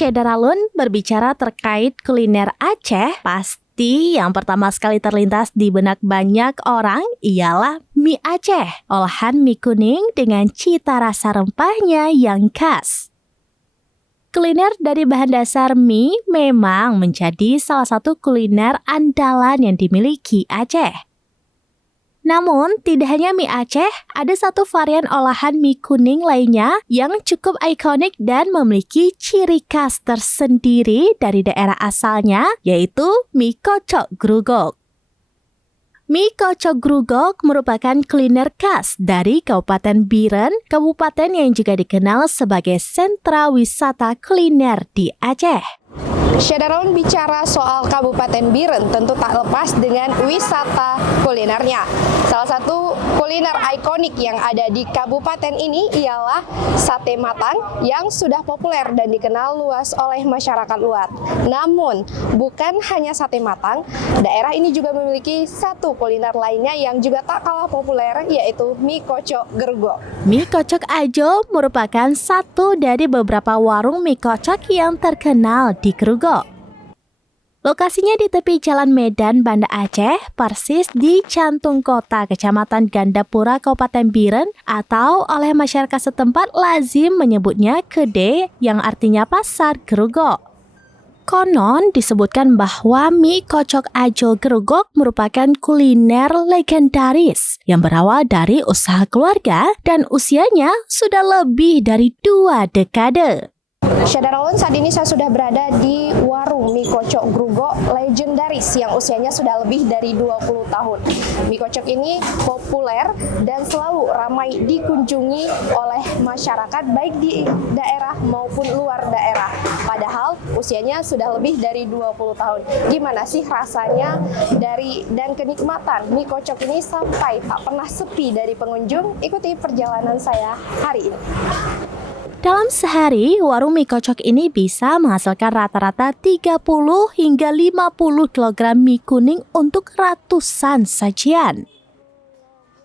Syedaralun berbicara terkait kuliner Aceh, pasti yang pertama sekali terlintas di benak banyak orang ialah mie Aceh, olahan mie kuning dengan cita rasa rempahnya yang khas. Kuliner dari bahan dasar mie memang menjadi salah satu kuliner andalan yang dimiliki Aceh. Namun, tidak hanya mie Aceh, ada satu varian olahan mie kuning lainnya yang cukup ikonik dan memiliki ciri khas tersendiri dari daerah asalnya, yaitu mie kocok grugok. Mie kocok grugok merupakan kuliner khas dari Kabupaten Biren, kabupaten yang juga dikenal sebagai sentra wisata kuliner di Aceh. Syedaralun bicara soal Kabupaten Biren tentu tak lepas dengan wisata kulinernya. Salah satu kuliner ikonik yang ada di kabupaten ini ialah sate matang yang sudah populer dan dikenal luas oleh masyarakat luar. Namun, bukan hanya sate matang, daerah ini juga memiliki satu kuliner lainnya yang juga tak kalah populer, yaitu mie kocok grugok. Mie kocok Ajo merupakan satu dari beberapa warung mie kocok yang terkenal di Grugok. Lokasinya di tepi Jalan Medan, Banda Aceh, persis di jantung kota Kecamatan Gandapura, Kabupaten Biren, atau oleh masyarakat setempat lazim menyebutnya Kede, yang artinya pasar Grugok. Konon disebutkan bahwa mie kocok Ajo Grugok merupakan kuliner legendaris yang berawal dari usaha keluarga dan usianya sudah lebih dari 2 dekade. Syedaralun, saat ini saya sudah berada di warung mie kocok grugok legendaris yang usianya sudah lebih dari 20 tahun. Mie kocok ini populer dan selalu ramai dikunjungi oleh masyarakat baik di daerah maupun luar daerah. Padahal usianya sudah lebih dari 20 tahun. Gimana sih rasanya dan kenikmatan mie kocok ini sampai tak pernah sepi dari pengunjung? Ikuti perjalanan saya hari ini. Dalam sehari, warung mie kocok ini bisa menghasilkan rata-rata 30 hingga 50 kg mie kuning untuk ratusan sajian.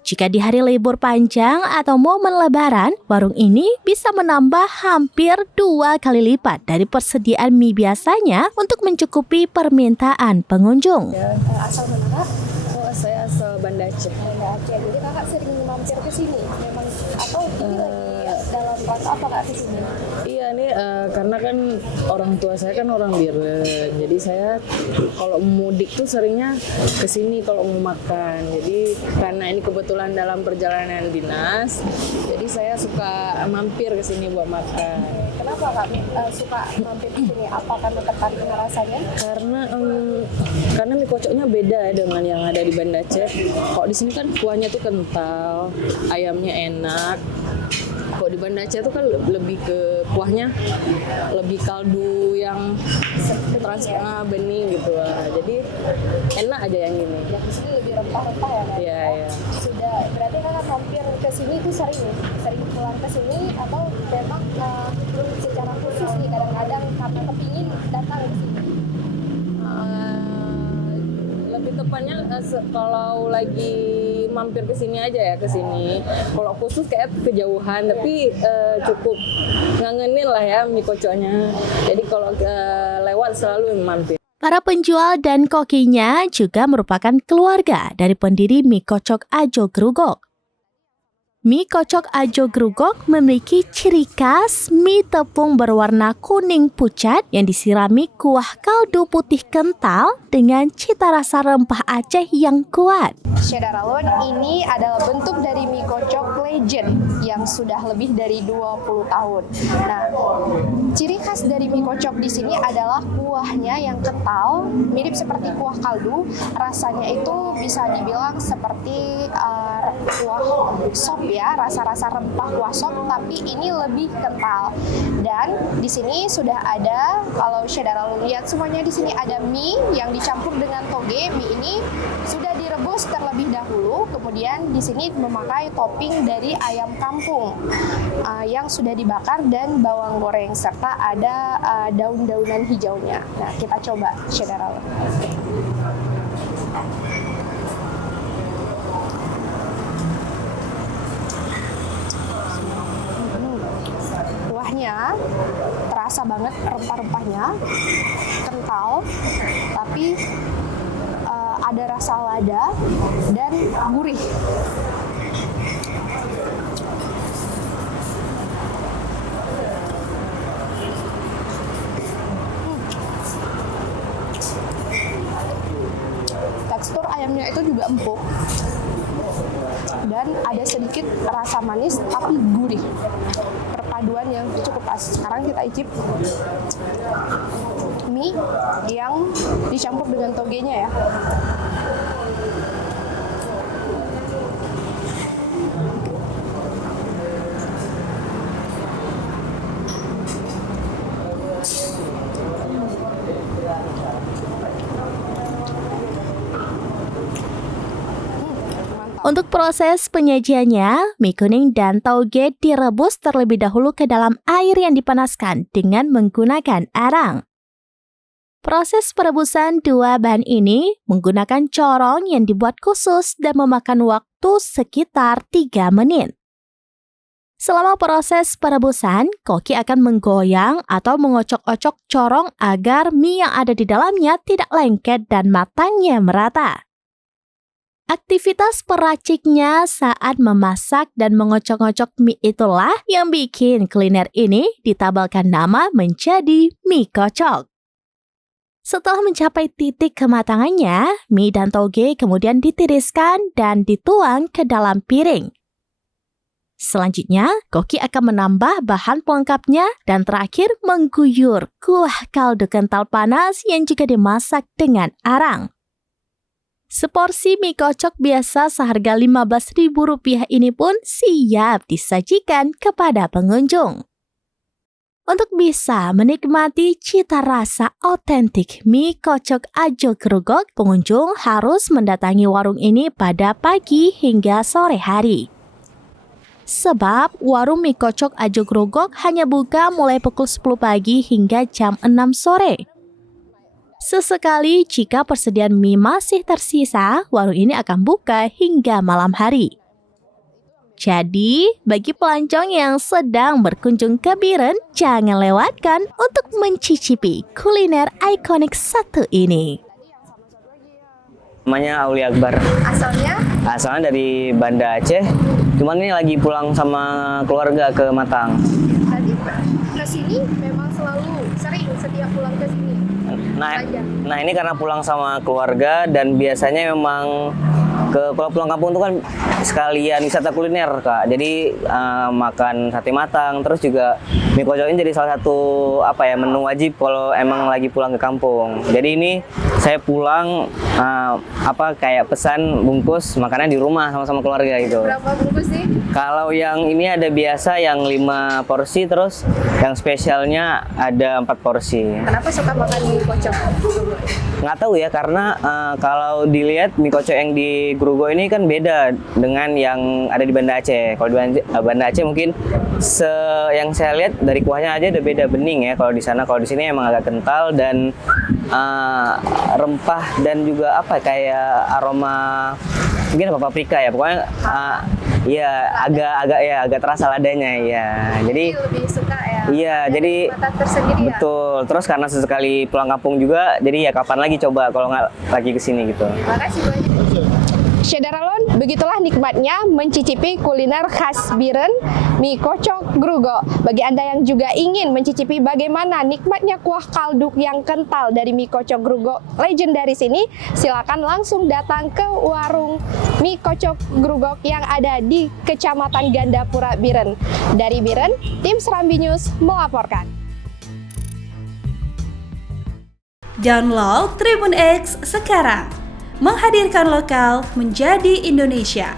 Jika di hari libur panjang atau momen lebaran, warung ini bisa menambah hampir 2 kali lipat dari persediaan mie biasanya untuk mencukupi permintaan pengunjung. Asal mana, Kak? Saya asal Banda Aceh. Banda Aceh. Jadi Kakak sering mampir ke sini memang atau ini lagi dalam rangka apa Kak ke sini? Iya nih karena kan orang tua saya kan orang Biren. Jadi saya kalau mudik tuh seringnya ke sini kalau mau makan. Jadi karena ini kebetulan dalam perjalanan dinas, jadi saya suka mampir ke sini buat makan. Kenapa Kak suka mampir ke sini? Apa karena tertarik dengan rasanya? Karena mie kocoknya beda dengan yang ada di Banda Aceh. Kalau di sini kan kuahnya tuh kental, ayamnya enak. Kalau di Banda Aceh tuh kan lebih ke kuahnya, lebih kaldu yang bening gitu lah. Jadi enak aja yang ini. Yang di sini lebih rempah-rempah ya Kak? Iya. Sudah, berarti Kakak mampir ke sini itu sering pulang ke sini atau memang secara khusus nih kadang-kadang karena kepingin datang ke sini? Lebih tepatnya kalau lagi mampir ke sini aja ya ke sini. Kalau khusus kayak kejauhan, tapi cukup ngangenin lah ya mie kocoknya. Jadi kalau lewat selalu mampir. Para penjual dan kokinya juga merupakan keluarga dari pendiri mie kocok Ajo Grugok. Mie kocok Ajo Grugok memiliki ciri khas mie tepung berwarna kuning pucat yang disirami kuah kaldu putih kental dengan cita rasa rempah Aceh yang kuat. Syedaralun, ini adalah bentuk dari mie kocok legend yang sudah lebih dari 20 tahun. Nah, ciri khas dari mie kocok di sini adalah kuahnya yang kental, mirip seperti kuah kaldu. Rasanya itu bisa dibilang seperti kuah sop ya, rasa-rasa rempah kuah sop, tapi ini lebih kental. Dan di sini sudah ada, kalau Syedaralun lihat semuanya di sini ada mie yang dicampur dengan toge. Mie ini sudah direbus terlebih dahulu, kemudian di sini memakai topping dari ayam kampung yang sudah dibakar dan bawang goreng serta ada daun-daunan hijaunya. Nah, kita coba Syedaralun. Kuahnya terasa kerasa banget rempah-rempahnya, kental, tapi ada rasa lada dan gurih. Tekstur ayamnya itu juga empuk dan ada sedikit rasa manis tapi gurih, perpaduan yang cukup pas. Sekarang kita icip mie yang dicampur dengan togenya ya. Untuk proses penyajiannya, mie kuning dan tauge direbus terlebih dahulu ke dalam air yang dipanaskan dengan menggunakan arang. Proses perebusan dua bahan ini menggunakan corong yang dibuat khusus dan memakan waktu sekitar 3 menit. Selama proses perebusan, koki akan menggoyang atau mengocok-ocok corong agar mie yang ada di dalamnya tidak lengket dan matangnya merata. Aktivitas peraciknya saat memasak dan mengocok-ngocok mie itulah yang bikin kuliner ini ditabalkan nama menjadi mie kocok. Setelah mencapai titik kematangannya, mie dan toge kemudian ditiriskan dan dituang ke dalam piring. Selanjutnya, koki akan menambah bahan pelengkapnya dan terakhir mengguyur kuah kaldu kental panas yang juga dimasak dengan arang. Seporsi mie kocok biasa seharga Rp15.000 ini pun siap disajikan kepada pengunjung. Untuk bisa menikmati cita rasa otentik mie kocok Ajo Grogol, pengunjung harus mendatangi warung ini pada pagi hingga sore hari. Sebab warung mie kocok Ajo Grogol hanya buka mulai pukul 10 pagi hingga jam 6 sore. Sesekali jika persediaan mie masih tersisa, warung ini akan buka hingga malam hari. Jadi, bagi pelancong yang sedang berkunjung ke Biren, jangan lewatkan untuk mencicipi kuliner ikonik satu ini. Namanya Aulia Akbar. Asalnya? Asalnya dari Banda Aceh, cuman ini lagi pulang sama keluarga ke Matang. Tadi ke sini memang selalu sering setiap pulang ke sini. Nah ini karena pulang sama keluarga dan biasanya memang kalau pulang kampung itu kan sekalian wisata kuliner Kak. Jadi makan sate matang, terus juga mie kocok ini jadi salah satu menu wajib kalau emang lagi pulang ke kampung. Jadi ini saya pulang kayak pesan bungkus makanan di rumah sama keluarga gitu. Berapa bungkus sih? Kalau yang ini ada biasa yang 5 porsi, terus yang spesialnya ada 4 porsi. Kenapa suka makan mie kocok? Nggak tahu ya, karena kalau dilihat mie kocok yang di Grogol ini kan beda dengan yang ada di Banda Aceh. Kalau di Banda Aceh mungkin yang saya lihat dari kuahnya aja udah beda bening ya. Kalau di sana, kalau di sini emang agak kental dan rempah dan juga kayak aroma mungkin paprika ya. Pokoknya agak terasa ladanya ya. Jadi lebih suka ya. Iya, jadi tersendiri betul. Ya? Terus karena sesekali pulang kampung juga, jadi ya kapan lagi coba kalau nggak lagi kesini gitu. Terima kasih banyak. Syederalon, begitulah nikmatnya mencicipi kuliner khas Biren, mie kocok Grogol. Bagi Anda yang juga ingin mencicipi bagaimana nikmatnya kuah kaldu yang kental dari mie kocok Grogol legendaris ini, silakan langsung datang ke warung mie kocok Grogol yang ada di Kecamatan Gandapura, Biren. Dari Biren, tim Serambi News melaporkan. Download Tribun X sekarang. Menghadirkan lokal menjadi Indonesia.